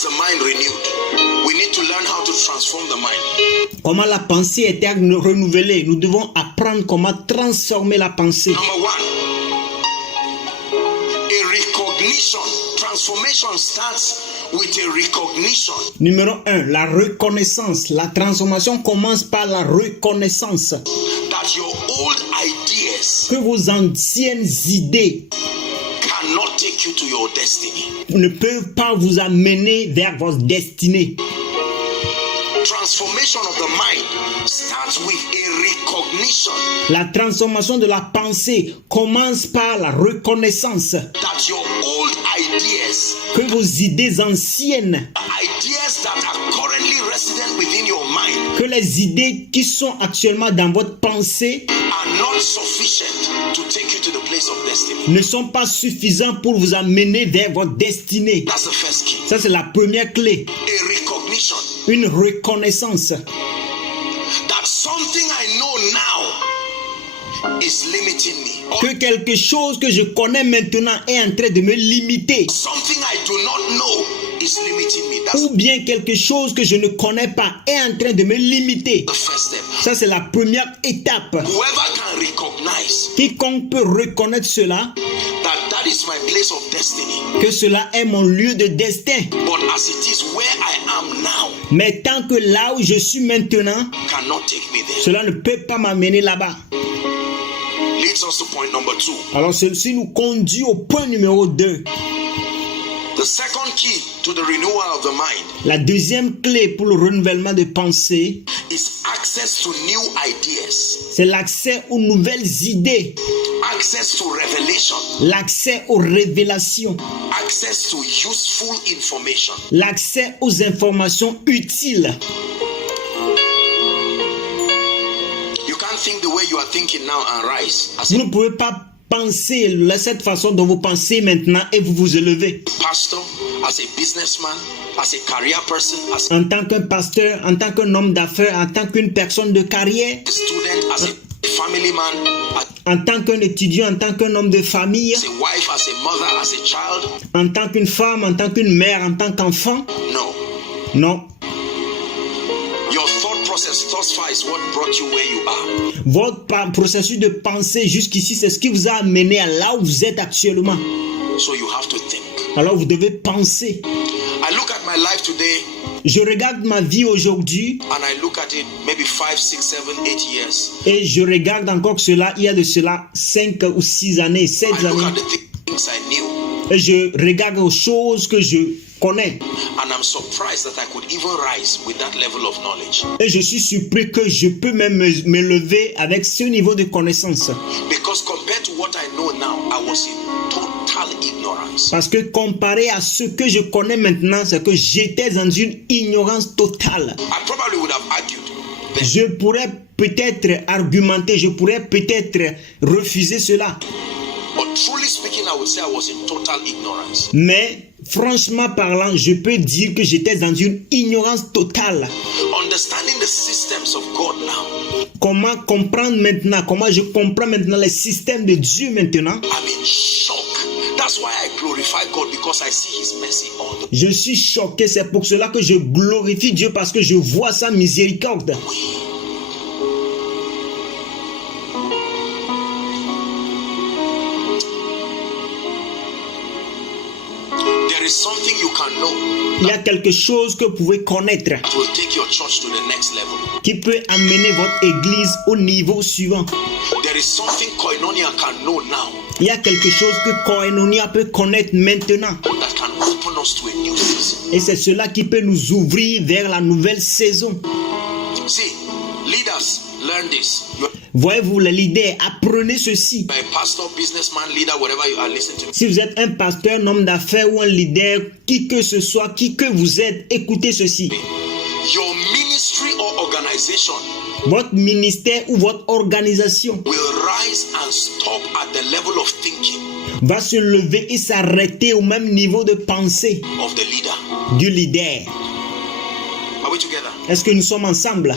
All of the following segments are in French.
is the mind renewed? We need to learn how to transform the mind. Comment la pensée est renouvelée? Nous devons apprendre comment transformer la pensée. Number one, a recognition. Transformation starts with a recognition. Numéro 1, la reconnaissance. La transformation commence par la reconnaissance. That your old ideas Que vos anciennes idées cannot take you to your destiny. ne peuvent pas vous amener vers votre destinée. Transformation of the mind starts with a recognition. La transformation de la pensée commence par la reconnaissance. That your old ideas, Que vos idées anciennes, ideas that are currently resident within your mind, que les idées qui sont actuellement dans votre pensée are not sufficient to take you to the place of destiny. ne sont pas suffisantes pour vous amener vers votre destinée. That's the first key. Ça, c'est la première clé. A recognition Une reconnaissance. that something I know now is limiting me. Or Que quelque chose que je connais maintenant est en train de me limiter. something I do not know is limiting me. That's Ou bien quelque chose que je ne connais pas est en train de me limiter. the first step. Ça, c'est la première étape. Whoever can recognize Quiconque peut reconnaître cela, that is my place of destiny, que cela est mon lieu de destin. but as it is where I am now, Mais tant que là où je suis maintenant, cannot take me there. cela ne peut pas m'amener là-bas. Leads us to point number 2. Alors ceci nous conduit au point numéro 2. The second key to the renewal of the mind La deuxième clé pour le renouvellement de pensée, is access to new ideas, c'est l'accès aux nouvelles idées, access to revelation, l'accès aux révélations, access to useful information. l'accès aux informations utiles. You can't think the way you are thinking now and rise. As Vous a ne pouvez pas penser de cette façon dont vous pensez maintenant et vous vous élevez. pastor, as a businessman, as a career person, as En tant qu'un pasteur, en tant qu'un homme d'affaires, en tant qu'une personne de carrière, a student, as a family man, en tant qu'un étudiant, en tant qu'un homme de famille, as a wife, as a mother, as a child. en tant qu'une femme, en tant qu'une mère, en tant qu'enfant. No. Non. Your thought process thus far is what brought you where you are. Votre processus de pensée jusqu'ici, c'est ce qui vous a amené à là où vous êtes actuellement. So you have to think. Alors vous devez penser. I look at my life today Je regarde ma vie aujourd'hui and I look at it maybe 5, 6, 7, 8 years. et je regarde encore que cela, il y a de cela 5 ou 6 années, 7 I look années. at the things I knew Et je regarde aux choses que je connais. and I'm surprised that I could even rise with that level of knowledge. Et je suis surpris que je peux même me lever avec ce niveau de connaissance. Because compared to what I know now, I was in total ignorance. Parce que comparé à ce que je connais maintenant, c'est que j'étais dans une ignorance totale. I probably would have argued then, Je pourrais peut-être argumenter, je pourrais peut-être refuser cela. but truly speaking, I would say I was in total ignorance. Mais franchement parlant, je peux dire que j'étais dans une ignorance totale. Understanding the systems of God now, Comment comprendre maintenant, comment je comprends maintenant les systèmes de Dieu maintenant? I'm in shock. That's why I glorify God, because I see His mercy all the Je suis choqué, c'est pour cela que je glorifie Dieu parce que je vois sa miséricorde. way. There is something you can know Il y a quelque chose que vous pouvez connaître that will take your church to the next level. qui peut amener votre église au niveau suivant. There is something Koinonia can know now Il y a quelque chose que Koinonia peut connaître maintenant. that can open us to a new season. Et c'est cela qui peut nous ouvrir vers la nouvelle saison. See, leaders, learn this. You're Voyez-vous, les leaders, apprenez ceci. a pastor, businessman, leader, whatever you are listening to me. Si vous êtes un pasteur, un homme d'affaires ou un leader, qui que ce soit, qui que vous êtes, écoutez ceci. Your ministry or organization Votre ministère ou votre organisation will rise and stop at the level of thinking va se lever et s'arrêter au même niveau de pensée of the leader. du leader. Are we together? Est-ce que nous sommes ensemble?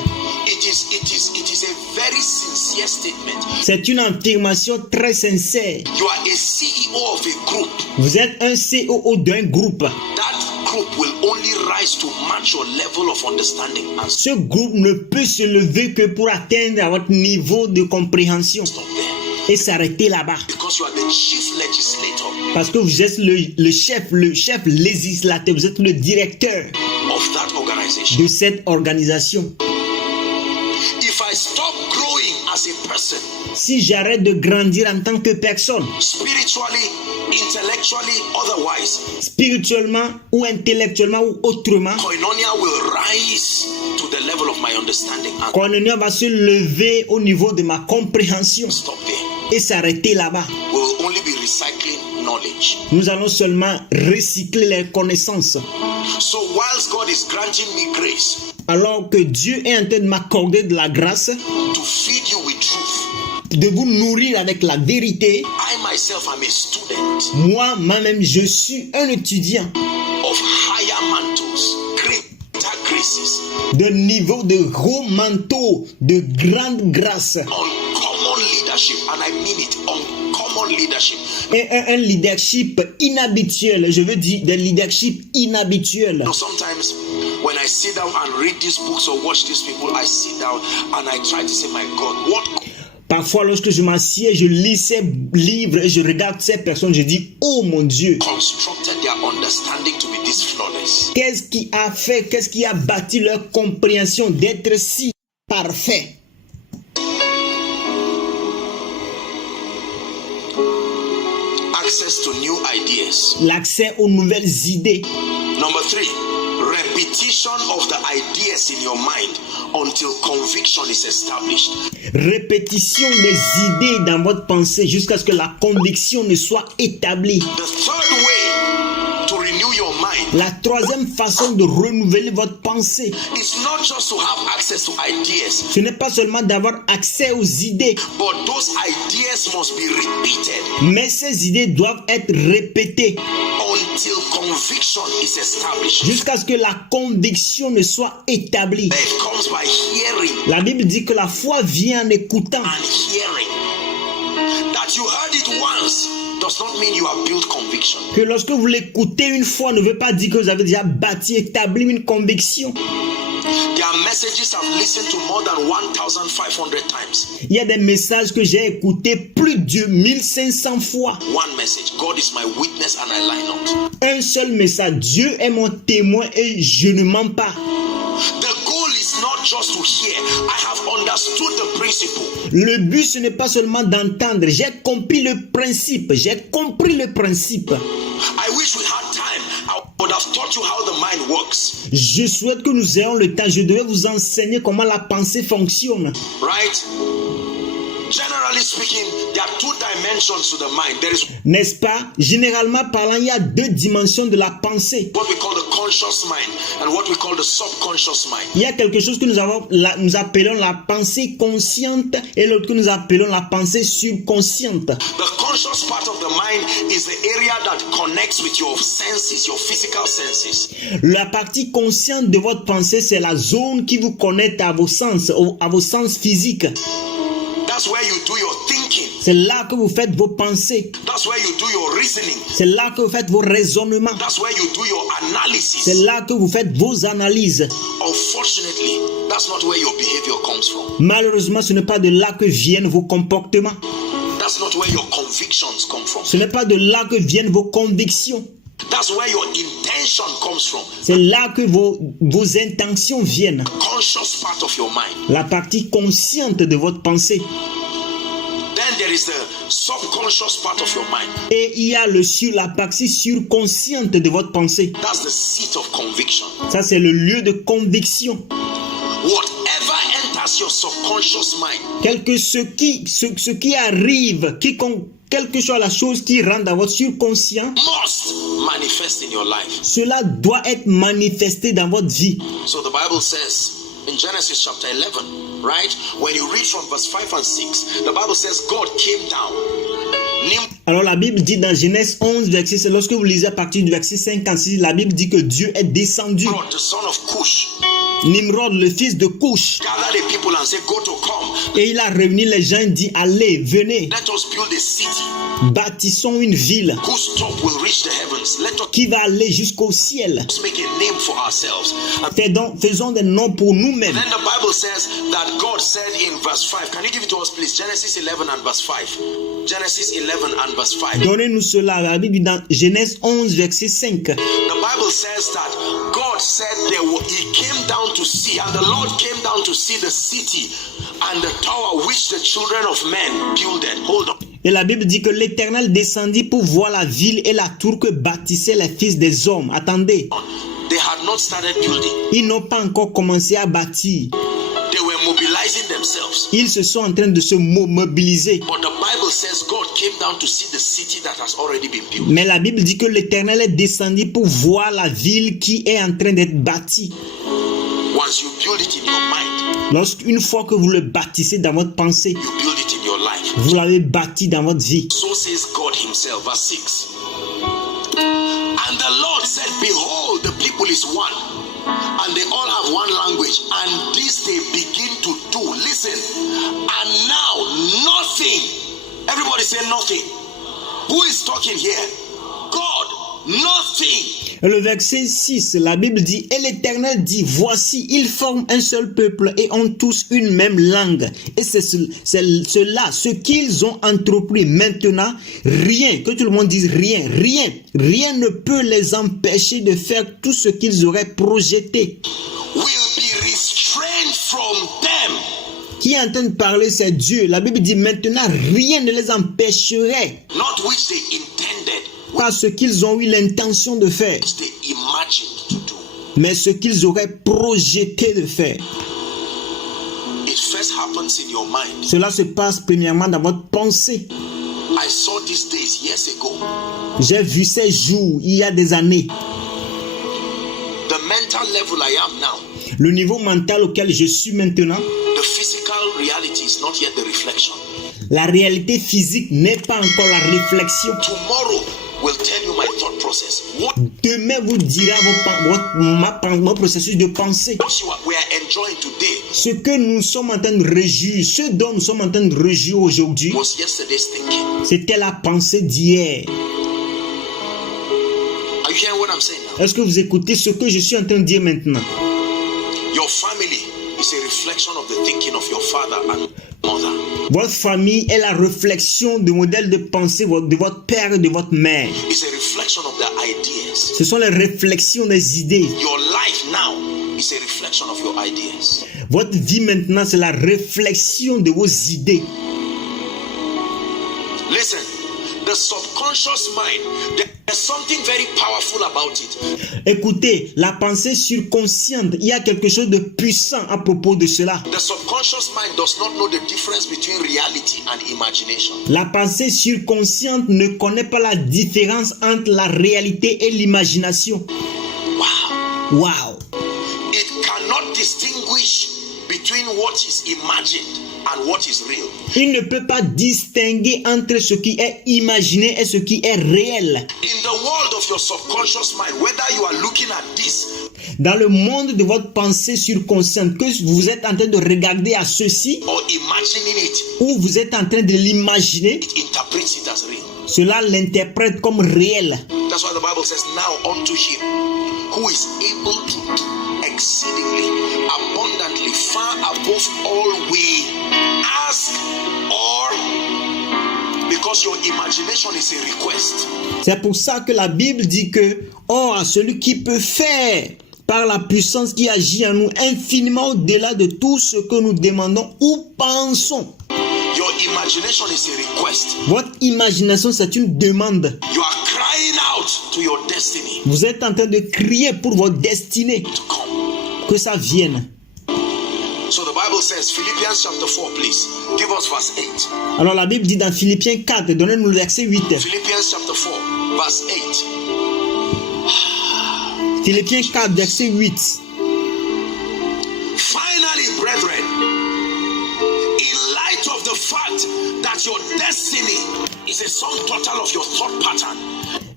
It is a very sincere statement. C'est une affirmation très sincère. You are a CEO of a group. Vous êtes un COO d'un groupe. That group will only rise to match your level of understanding. And Ce groupe ne peut se lever que pour atteindre à votre niveau de compréhension stop there. et s'arrêter là-bas. Because you are the chief legislator Parce que vous êtes le chef législateur, vous êtes le directeur of that organization. de cette organisation. If I stop growing as a person, Si j'arrête de grandir en tant que personne, spiritually, intellectually, otherwise, spirituellement ou intellectuellement ou autrement, koinonia will rise to the level of my understanding and Koinonia va se lever au niveau de ma compréhension stop there. et s'arrêter là-bas. We will only be recycling knowledge. Nous allons seulement recycler les connaissances. So whilst God is granting me grace Alors que Dieu est en train de m'accorder de la grâce, to feed you with truth, de vous nourrir avec la vérité, I myself am a student moi-même, je suis un étudiant of higher mantles, greater graces, de niveau de gros manteau, de grande grâce. uncommon leadership, and I mean it, uncommon leadership. Et un leadership inhabituel, je veux dire des leadership inhabituels. You know, sometimes when I sit down and read these books or watch these people, I sit down and I try to say, my God, what Parfois, lorsque je m'assieds, je lis ces livres et je regarde ces personnes, je dis, oh mon Dieu, constructed their understanding to be this flawless? qu'est-ce qui a bâti leur compréhension d'être si parfait? Access to new ideas. L'accès aux nouvelles idées. Number 3, repetition of the ideas in your mind until conviction is established. Répétition des idées dans votre pensée jusqu'à ce que la conviction ne soit établie. The third way to renew your mind La troisième façon de renouveler votre pensée, is not just to have access to ideas, ce n'est pas seulement d'avoir accès aux idées, but those ideas must be repeated mais ces idées doivent être répétées until conviction is established. jusqu'à ce que la conviction ne soit établie. Faith comes by hearing La Bible dit que la foi vient en écoutant. and hearing. That you heard it once does not mean you have built conviction. Que lorsque vous l'écoutez une fois ne veut pas dire que vous avez déjà bâti, établi une conviction. There are messages I've listened to more than 1,500 times. Il y a des messages que j'ai écoutés plus de 1500 fois. One message, God is my witness and I lie not. Un seul message, Dieu est mon témoin et je ne mens pas. The goal is not just to hear. I have understood the principle. Le but, ce n'est pas seulement d'entendre. J'ai compris le principe. J'ai compris le principe. I wish we had time. I would have taught you how the mind works. Je souhaite que nous ayons le temps. Je devais vous enseigner comment la pensée fonctionne. Right? Generally speaking, there are two dimensions to the mind. There is N'est-ce pas? Généralement parlant, il y a deux dimensions de la pensée. what we call the conscious mind and what we call the subconscious mind. Il y a quelque chose que nous appelons la pensée consciente et l'autre que nous appelons la pensée subconsciente. The conscious part of the mind is the area that connects with your senses, your physical senses. La partie consciente de votre pensée, c'est la zone qui vous connecte à vos sens physiques. That's where you do your thinking. C'est là que vous faites vos pensées. That's where you do your reasoning. C'est là que vous faites vos raisonnements. That's where you do your analysis. C'est là que vous faites vos analyses. Unfortunately, that's not where your behavior comes from. Malheureusement, ce n'est pas de là que viennent vos comportements. That's not where your convictions come from. Ce n'est pas de là que viennent vos convictions. That's where your intention comes from. C'est là que vos intentions viennent. Conscious part of your mind. La partie consciente de votre pensée. Then there is the subconscious part of your mind. Et il y a la partie surconsciente de votre pensée. That's the seat of conviction. Ça, c'est le lieu de conviction. Whatever enters your subconscious mind Ce qui arrive, quelle que soit la chose qui rentre dans votre subconscient, must manifest in your life. cela doit être manifesté dans votre vie. So the Bible says in Genesis chapter 11, right? When you read from verse 5 and 6, the Bible says God came down. Alors la Bible dit dans Genèse 11, verset 6, lorsque vous lisez à partir du verset 56, la Bible dit que Dieu est descendu. The son of Cush, Nimrod, le fils de Cush. Gather the people and say, go to come. Et il a réuni les gens et dit, allez, venez, Let us build a city bâtissons une ville whose top will reach the heavens. Let us qui va aller jusqu'au ciel. make a name for ourselves. And Faisons des noms pour nous-mêmes. then the Bible says that God said in verse 5. Can you give it to us, please? Genesis 11 and verse 5. Genesis 11 and verse 5. Donnez-nous cela. La Bible dit dans Genèse 11, verset 5. The Bible says that God said he came down to see, and the Lord came down to see the city and the tower which the children of men builded. Hold on. Et la Bible dit que l'Éternel descendit pour voir la ville et la tour que bâtissaient les fils des hommes. Attendez, They had not started building. ils n'ont pas encore commencé à bâtir. They were mobilizing themselves. Ils se sont en train de se mobiliser. But the Bible says God came down to see the city that has already been built. Mais la Bible dit que l'Éternel est descendu pour voir la ville qui est en train d'être bâtie. Once you build it in your mind, Une fois que vous le bâtissez dans votre pensée, you build it in your life. vous l'avez bâti dans votre vie. So says God himself, verse 6. And the Lord said, behold, the people is one, and they all have one language, and this they begin to do. Listen, and now nothing. Everybody say nothing. Who is talking here? God, nothing. Et le verset 6, la Bible dit, et l'Éternel dit, voici, ils forment un seul peuple et ont tous une même langue. Et c'est cela, ce qu'ils ont entrepris maintenant, rien, que tout le monde dise rien ne peut les empêcher de faire tout ce qu'ils auraient projeté. Will be restrained from them. Qui est en train de parler, c'est Dieu. La Bible dit, maintenant, rien ne les empêcherait. Not which they intended, Pas ce qu'ils ont eu l'intention de faire, which they imagined to do. mais ce qu'ils auraient projeté de faire. It first happens in your mind. Cela se passe premièrement dans votre pensée. I saw these days years ago. J'ai vu ces jours, il y a des années. The mental level I am now, Le niveau mental auquel je suis maintenant, the physical reality is not yet the reflection. la réalité physique n'est pas encore la réflexion. Tomorrow will tell you my thought process. What Demain vous dira votre processus de pensée. we are enjoying today Ce que nous sommes en train de réjouir, ce dont nous sommes en train de réjouir aujourd'hui, was yesterday's thinking. c'était la pensée d'hier. Are you hearing what I'm saying now? Est-ce que vous écoutez ce que je suis en train de dire maintenant? Your family is a reflection of the thinking of your father and mother. Votre famille est la réflexion du modèle de pensée de votre père et de votre mère. It's a reflection of their ideas. Ce sont les réflexions des idées. Your life now is a reflection of your ideas. Votre vie maintenant, c'est la réflexion de vos idées. Listen, the subconscious mind, there's something very powerful about it. Écoutez, la pensée subconsciente, il y a quelque chose de puissant à propos de cela. The subconscious mind does not know the difference between reality and imagination. La pensée subconsciente ne connaît pas la différence entre la réalité et l'imagination. Wow. Wow! It cannot distinguish between what is imagined and what is real. Il ne peut pas distinguer entre ce qui est imaginé et ce qui est réel. In the world of your subconscious mind, whether you are looking at this Dans le monde de votre pensée subconsciente, que vous êtes en train de regarder à ceci, or imagining it, ou vous êtes en train de l'imaginer, it interprets it as real. cela l'interprète comme réel. That's why the Bible says, now unto him who is able to do exceedingly abundantly far above all we ask or, because your imagination is a request. C'est pour ça que la Bible dit que, or, à celui qui peut faire par la puissance qui agit en nous infiniment au-delà de tout ce que nous demandons ou pensons. Your imagination is a request. Votre imagination, c'est une demande. You are crying out to your destiny Vous êtes en train de crier pour votre destinée, to come. que ça vienne. So the Bible says, Philippians chapter 4, please. Give us verse 8. Alors la Bible dit dans Philippiens 4, donnez-nous le verset 8. Philippians chapter 4, verse 8. Philippiens 4, verset 8. Finally, brethren, in light of the fact that your destiny is a sum total of your thought pattern.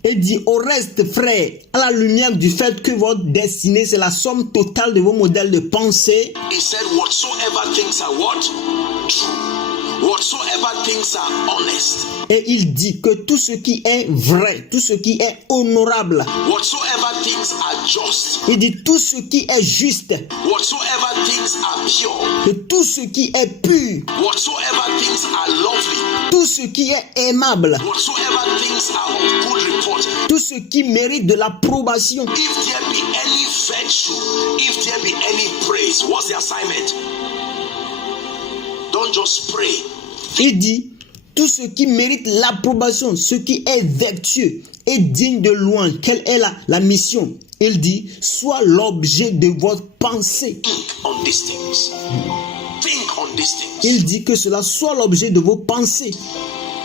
Et dit au reste, frère, à la lumière du fait que votre destinée, c'est la somme totale de vos modèles de pensée. He said, whatsoever things are what? True. Whatsoever things are honest. Et il dit que tout ce qui est vrai, tout ce qui est honorable. Whatsoever things are just. Il dit tout ce qui est juste. Whatsoever things are pure. Que tout ce qui est pur. Whatsoever things are lovely. Tout ce qui est aimable. Whatsoever things are of good report. Tout ce qui mérite de l'approbation. If there be any virtue, if there be any praise, what's the assignment? Don't just pray. Il dit, tout ce qui mérite l'approbation, ce qui est vertueux et digne de louange, quelle est la mission? Il dit, soit l'objet de votre pensée. Think on these things. Think on these things. Il dit que cela soit l'objet de vos pensées.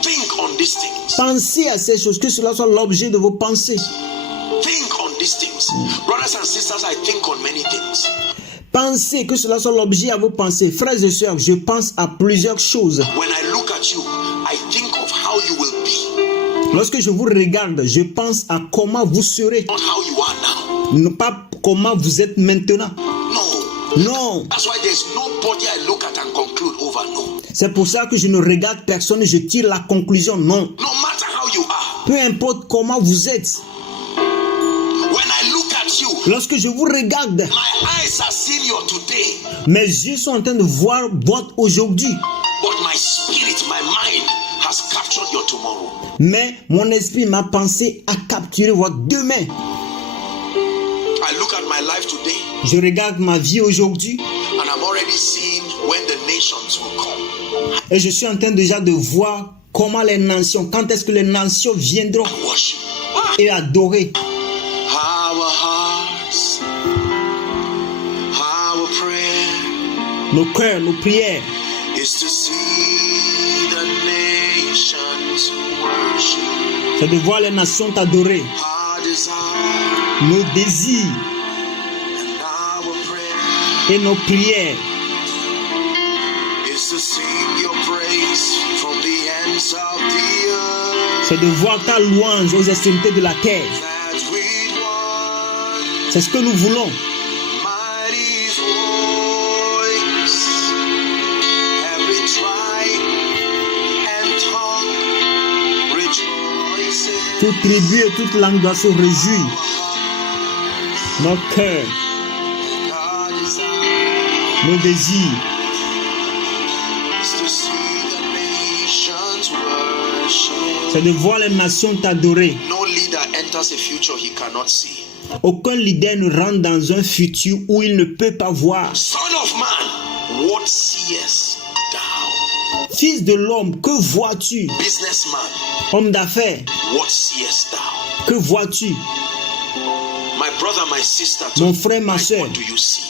Think on these things. Pensez à ces choses, que cela soit l'objet de vos pensées. Think on these things. Brothers and sisters, I think on many things. Pensez que cela soit l'objet à vos pensées. Frères et sœurs, je pense à plusieurs choses. When I look at you, I think of how you will be. Lorsque je vous regarde, je pense à comment vous serez. Not how you are now. Non pas comment vous êtes maintenant. No. Non. That's why there's nobody I look at and conclude over. No. C'est pour ça que je ne regarde personne et je tire la conclusion. Non. No matter how you are. Peu importe comment vous êtes. When I look at you, Lorsque je vous regarde, my eyes are seeing your today. mes yeux sont en train de voir votre aujourd'hui. But my spirit, my mind has captured your tomorrow. Mais mon esprit, ma pensée a capturé votre demain. I look at my life today Je regarde ma vie aujourd'hui and I'm already seeing when the nations will come et je suis en train déjà de voir comment les nations, quand est-ce que les nations viendront and worship. et adorer. Our hearts, our prayer Nos cœurs, nos prières, is to see the nations worship. c'est de voir les nations t'adorer. Our desire Nos désirs and our prayer et nos prières, is to sing your praise from the ends of the earth. c'est de voir ta louange aux extrémités de la terre. That we want C'est ce que nous voulons. mighty voice, every tribe and tongue rejoices. Toute tribu et toute langue doit se réjouir. Nos cœurs, Our desire nos désirs, is to see the nations worship. c'est de voir les nations t'adorer. No leader enters a future he cannot see. Aucun leader ne rentre dans un futur où il ne peut pas voir. Son of man, what seest thou? Fils de l'homme, que vois-tu? Businessman, Homme d'affaires, what seest thou? que vois-tu? My brother, my sister, Mon frère, ma soeur, what do you see?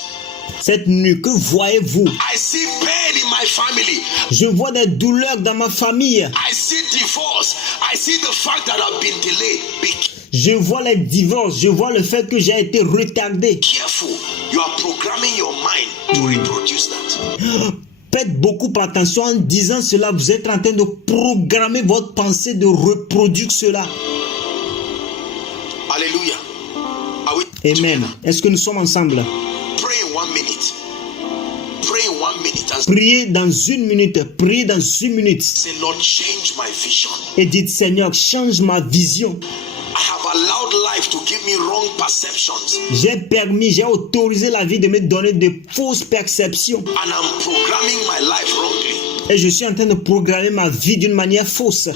cette nuit, que voyez-vous? I see pain in my family. Je vois des douleurs dans ma famille. I see divorce. I see the fact that I've been delayed. Be Je vois les divorces. Je vois le fait que j'ai été retardé. careful. You are programming your mind to reproduce that. Faites beaucoup attention en disant cela. Vous êtes en train de programmer votre pensée de reproduire cela. Hallelujah. Are we Amen. together? Est-ce que nous sommes ensemble? Pray in 1 minute. Pray in 1 minute and Priez dans une minute. Priez dans une minute. say, Lord, change my vision. Et dites, Seigneur, change ma vision. I have allowed life to give me wrong perceptions, J'ai autorisé la vie de me donner de fausses perceptions. and I'm programming my life wrongly. Et je suis en train de programmer ma vie d'une manière fausse.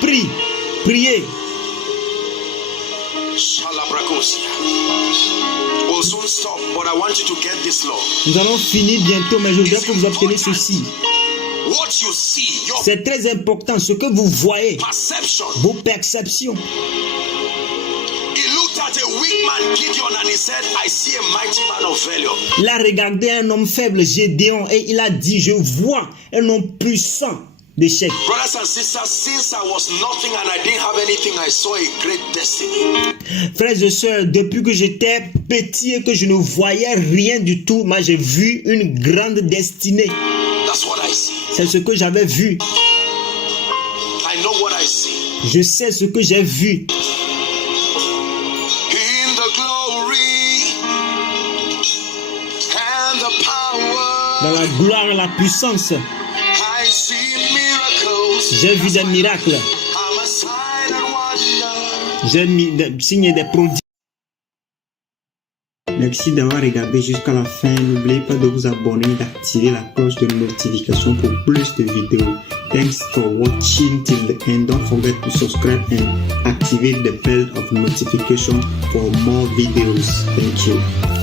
Pray. Priez. Shalabrakosia. We'll soon stop, but I want you to get this, Lord. Nous allons finir bientôt, mais je voudrais que vous obteniez ceci. What you see, your C'est très important, ce que vous voyez, perception. vos perceptions. He looked at a weak man, Gideon, and he said, I see a mighty man of value. Il a regardé un homme faible, Gédéon, et il a dit, je vois un homme puissant. d'échecs. Brothers and sisters, since I was nothing and I didn't have anything, I saw a great destiny. Frères et sœurs, depuis que j'étais petit et que je ne voyais rien du tout, moi j'ai vu une grande destinée. That's what I see. C'est ce que j'avais vu. I know what I see. Je sais ce que j'ai vu. In the glory and the power, Dans la gloire et la puissance, I see miracles. j'ai vu des miracles. I'm a sign and wonder. J'ai mis des signes et des prodiges. Merci d'avoir regardé jusqu'à la fin. N'oubliez pas de vous abonner et d'activer la cloche de notification pour plus de vidéos. Thanks for watching till the end. Don't forget to subscribe and activate the bell of notification for more videos. Thank you.